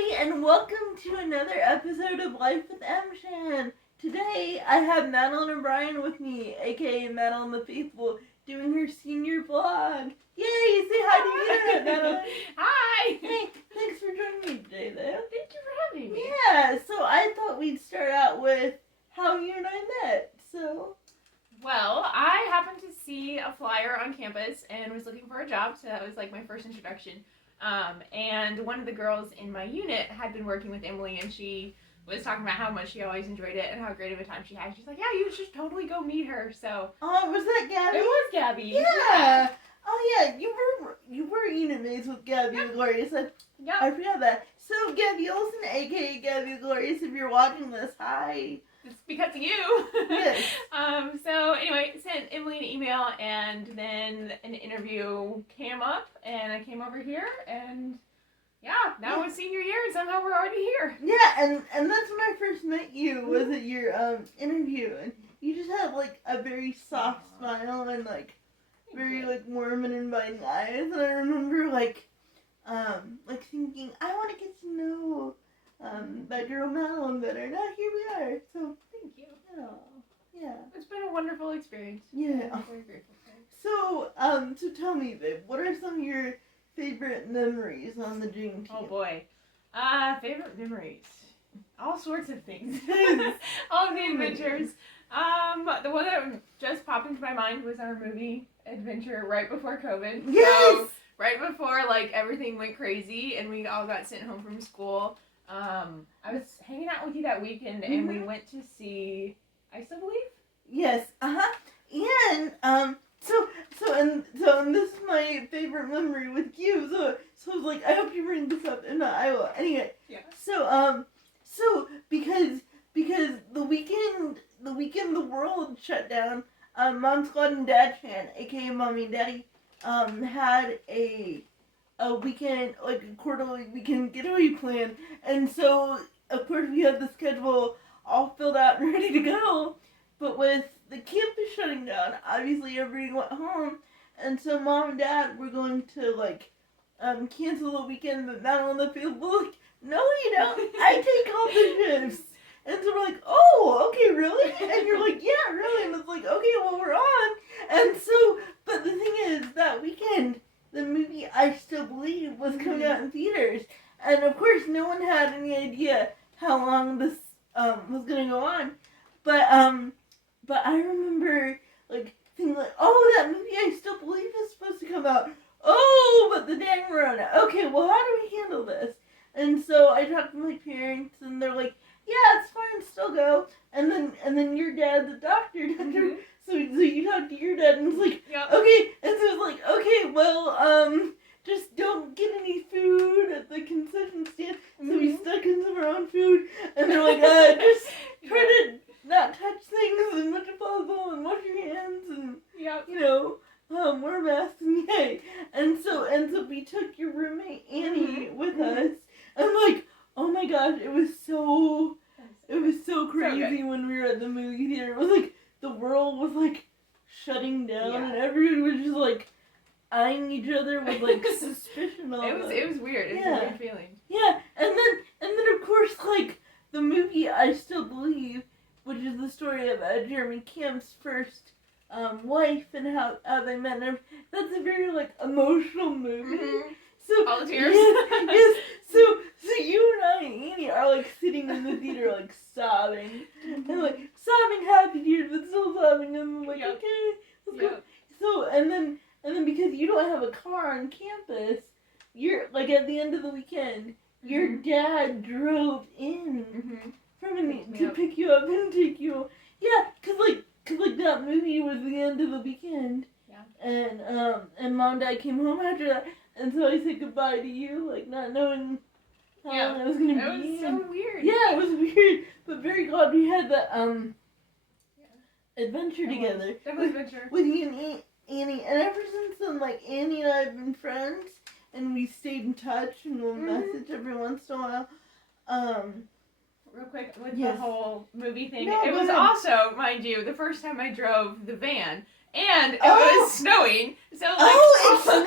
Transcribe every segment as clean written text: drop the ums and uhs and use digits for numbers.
everybody, and welcome to another episode of Life with EmShan. Today, I have Madeline O'Brien with me, aka Madeline the Faithful, doing her senior vlog. Yay! Say hi to the internet, Madeline. Hi! Hey, thanks for joining me today, though. Thank you for having me. Yeah, so I thought we'd start out with how you and I met, so... Well, I happened to see a flyer on campus and was looking for a job, so that was like my first introduction. And one of the girls in my unit had been working with Emily, and she was talking about how much she always enjoyed it and how great of a time she had. She's like, yeah, you should totally go meet her, so... Oh, was that Gabby? It was Gabby. Yeah! Oh, yeah, you were unit mates with Gabby and Glorious. Yeah. I forgot that. So, Gabby Olsen, aka Gabby Glorious, if you're watching this, hi. It's because of you. Yes. So anyway, sent Emily an email, and then an interview came up, and I came over here, and yeah, now it's senior year, and somehow we're already here. Yeah, and that's when I first met you, was at your interview, and you just had like a very soft smile and like very like warm and inviting eyes, and I remember like thinking, I want to get to know that girl Madeline better. Now here we are. So thank you. Oh, yeah. It's been a wonderful experience. Yeah. I'm very grateful for it. So tell me, babe, what are some of your favorite memories on the dream team? Oh boy. Favorite memories. All sorts of things. All of the adventures. The one that just popped into my mind was our movie adventure right before COVID. Yes! So, right before like everything went crazy and we all got sent home from school. I was hanging out with you that weekend, and we went to see I Still Believe? Yes, and, so this is my favorite memory with you, so I was like, I hope you bring this up, and I will. Anyway, yeah. So, because the weekend the world shut down, Mom Squad and Dad Chan, aka Mommy and Daddy, had a weekend, like a quarterly weekend getaway plan, and so of course we had the schedule all filled out and ready to go, but with the campus shutting down, obviously everybody went home, and so Mom and Dad were going to like cancel the weekend, but Madeline the Faithful were like, no you don't, I take all the shifts, and so we're like, oh, okay, really? And you're like, yeah, really, and it's like, okay, well we're on, and so, but the thing is, that weekend, the movie I Still Believe was coming out in theaters, and of course no one had any idea how long this was gonna go on, but I remember like thinking like, oh, that movie I Still Believe is supposed to come out. Oh, but the dang Rona. Okay, well how do we handle this? And so I talked to my parents, and they're like, yeah, it's fine, still go. And then your dad, the doctor. So you talked to your dad, and it's like, Yep. okay, and so it's like, okay, well, just don't get any food at the concession stand. So we stuck in some of our own food, and they're like, just try to not touch things as much as possible, and wash your hands, and wear masks, and yay. And so we took your roommate Annie with us, and like, oh my gosh, it was so crazy when we were at the movie theater. It was like the world was like shutting down, and everyone was just like eyeing each other with like suspicion. It was weird. It was a weird feeling. Yeah, and then of course like the movie I Still Believe, which is the story of Jeremy Camp's first wife and how they met. And that's a very like emotional movie. Mm-hmm. So all the tears. Yes. So you and I and Annie are like sitting in the theater like sobbing, and like sobbing happy tears, but still sobbing. And I'm like, okay, let's go. So and then because you don't have a car on campus, you're like at the end of the weekend, your dad drove in to pick you up and take you. Yeah, cause that movie was the end of the weekend. Yeah. And Mom and Dad came home after that, and so I said goodbye to you, like not knowing how long I was gonna be. It was so weird. Yeah, it was weird, but very glad we had that adventure together. Adventure with you and Annie, and ever since then, like Annie and I have been friends, and we stayed in touch, and we'll message every once in a while. Real quick, with the whole movie thing, No, it was ahead. also, mind you, the first time I drove the van, and it was snowing, so like, it snowed!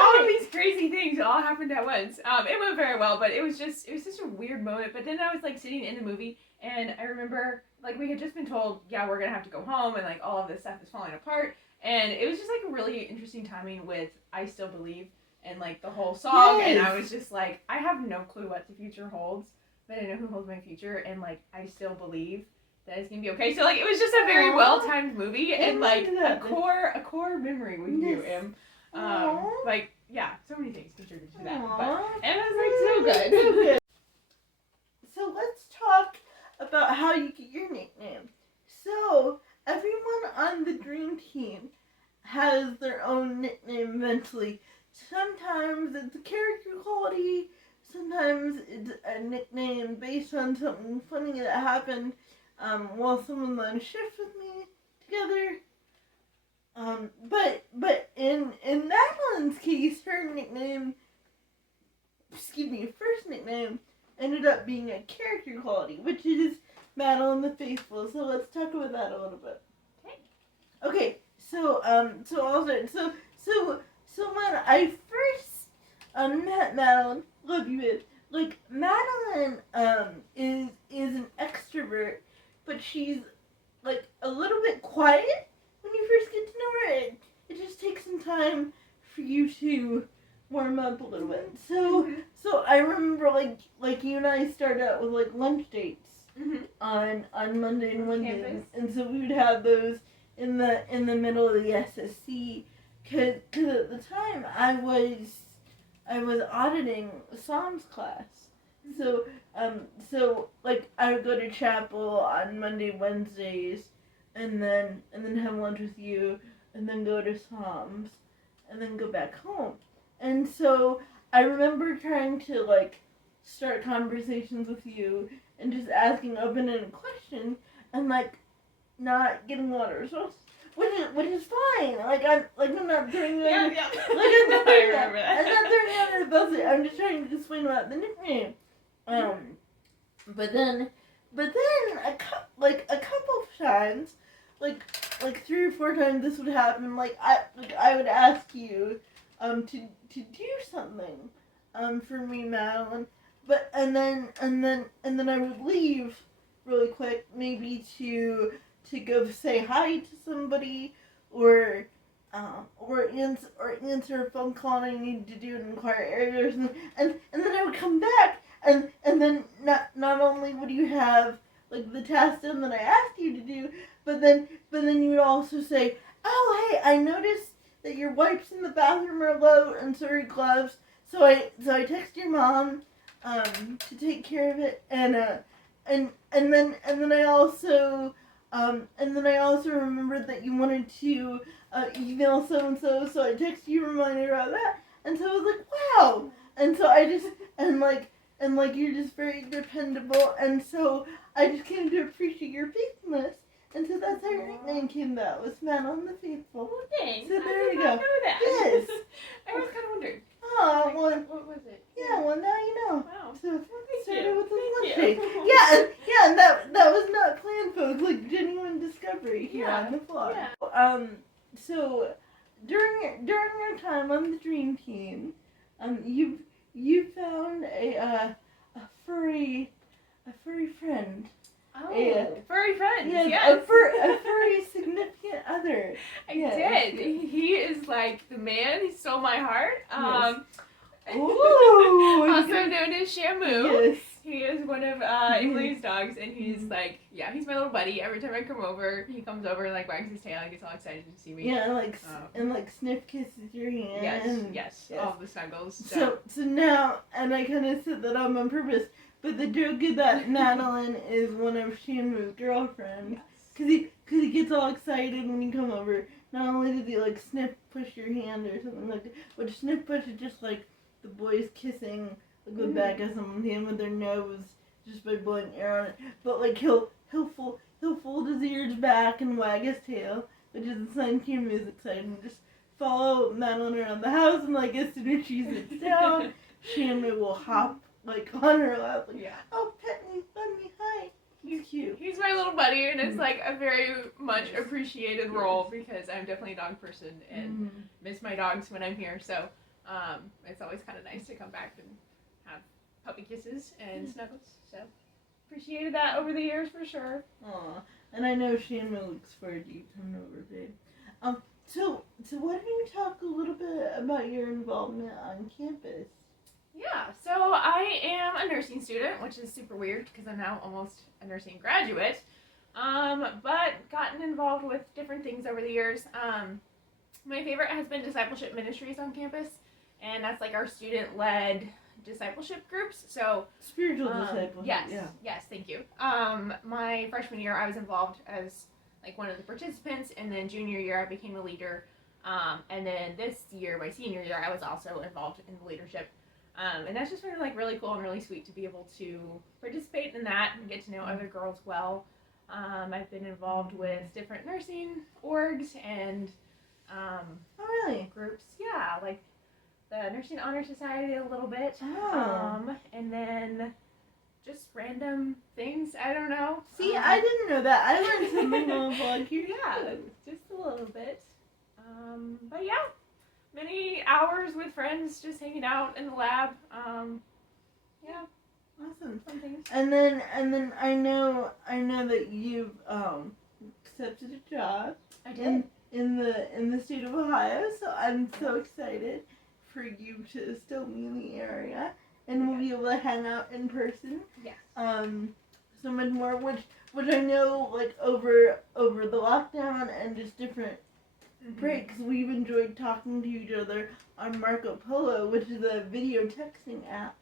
all of these crazy things all happened at once. once. It went very well, but it was such a weird moment. But then I was like sitting in the movie, and I remember like we had just been told, yeah, we're gonna have to go home, and like all of this stuff is falling apart, and it was just like a really interesting timing with "I Still Believe" and like the whole song, Yes. and I was just like, I have no clue what the future holds, but I know who holds my future, and like I still believe that it's gonna be okay. So like it was just a very well timed movie, and like a core memory with you, Em. Like yeah, so many things contributed to that, but and it was like so good. So let's talk about how you get your nickname. So everyone on the dream team has their own nickname mentally. Sometimes it's a character quality, sometimes it's a nickname based on something funny that happened while someone's on shift with me together. But in Madeline's case, her nickname, first nickname ended up being a character quality, which is Madeline the Faithful. So let's talk about that a little bit. Okay. So I'll start. So when I first met Madeline, love you, babe. Like Madeline is an extrovert, but she's like a little bit quiet when you first get to know her. It just takes some time for you to warm up a little bit. So I remember like you and I started out with like lunch dates on Monday and Wednesday, Campus. and so we would have those in the middle of the SSC, cause at the time I was auditing Psalms class, so like I would go to chapel on Monday, Wednesdays, and then have lunch with you, and then go to Psalms, and then go back home. And so I remember trying to like start conversations with you and just asking open-ended questions and like not getting a lot of results, which is fine. Like I'm not throwing you under, Yeah. like I'm not I throwing remember that. I'm not throwing you under the bus. I'm just trying to explain about the nickname. But then a couple of times, like 3 or 4 times, this would happen. Like I would ask you to do something for me, Madeline, but and then I would leave really quick, maybe to go say hi to somebody, or answer a phone call and I need to do an inquiry area or something, and then I would come back, and then not only would you have like the task done that I asked you to do, but then you would also say, oh hey, I noticed that your wipes in the bathroom are low and so are your gloves, so I text your mom to take care of it, and then I also remembered that you wanted to email so and so I texted you a reminder about that, and so I was like, wow, and so I just and you're just very dependable, and so I just came to appreciate your faithfulness. And so that's how your nickname came about, was Madeline the Faithful. Well, thanks. So there I you did go. not know that. Yes. I was kind of wondering. Oh, well, What was it? yeah, well now you know. Wow. So Thank started you. with this lunch Thank date. you. Yeah, and that was not planned, folks. Like genuine discovery here on the vlog. Yeah. So during your time on the dream team, you found a furry friend. Oh, furry friends. Yes, Yes. a furry significant other. I Yes. did. He is like the man. He stole my heart. Ooh. Also known as Shamu. Yes. He is one of Emily's dogs, and he's like, yeah, he's my little buddy. Every time I come over, he comes over and like wags his tail and gets all excited to see me. Yeah, and sniff kisses your hand. Yes, all the snuggles. So now, and I kind of said that on purpose, but the joke is that Madeline is one of Shamu's girlfriends. Yes. Cause he gets all excited when you come over. Not only does he like sniff push your hand or something like that, which sniff push is just like the boys kissing like the back of someone's hand with their nose just by blowing air on it. But like he'll fold his ears back and wag his tail, which is a sign Shamu is excited, and just follow Madeline around the house, and like as soon as she sits down, Shamu will hop like on her lap, like, oh, pet me, love me, hi. He's cute. He's my little buddy, and it's like a very much appreciated role because I'm definitely a dog person and miss my dogs when I'm here. So It's always kind of nice to come back and have puppy kisses and snuggles. So appreciated that over the years for sure. Aw, and I know Shanna looks forward to you coming over, babe. So why don't you talk a little bit about your involvement on campus? Yeah, so I am a nursing student, which is super weird because I'm now almost a nursing graduate. But gotten involved with different things over the years. My favorite has been discipleship ministries on campus, and that's like our student-led discipleship groups. So Spiritual discipleship. Yes, thank you. My freshman year, I was involved as like one of the participants, and then junior year, I became a leader. And then this year, my senior year, I was also involved in the leadership. And that's just been like really cool and really sweet to be able to participate in that and get to know other girls well. I've been involved with different nursing orgs and groups. Yeah, like the Nursing Honor Society a little bit. And then just random things. I don't know. See, I didn't know that. I learned something on volunteer. Yeah, just a little bit. But yeah, many hours with friends just hanging out in the lab. Yeah. Awesome. Fun things. And then I know that you've accepted a job. I did. In the state of Ohio, so I'm so excited for you to still be in the area, and we'll be able to hang out in person. Yes. So much more, which I know, like over the lockdown and just different breaks, we've enjoyed talking to each other on Marco Polo, which is a video texting app.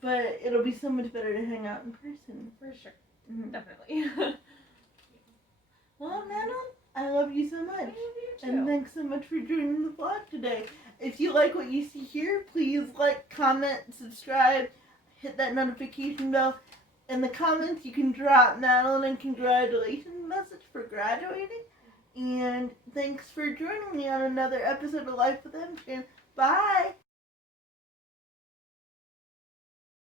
But it'll be so much better to hang out in person. For sure. Mm-hmm. Definitely. Well, Madeline, I love you so much. And thanks so much for joining the vlog today. If you like what you see here, please like, comment, subscribe, hit that notification bell. In the comments, you can drop Madeline a congratulations message for graduating. And thanks for joining me on another episode of Life with EmShan. Bye!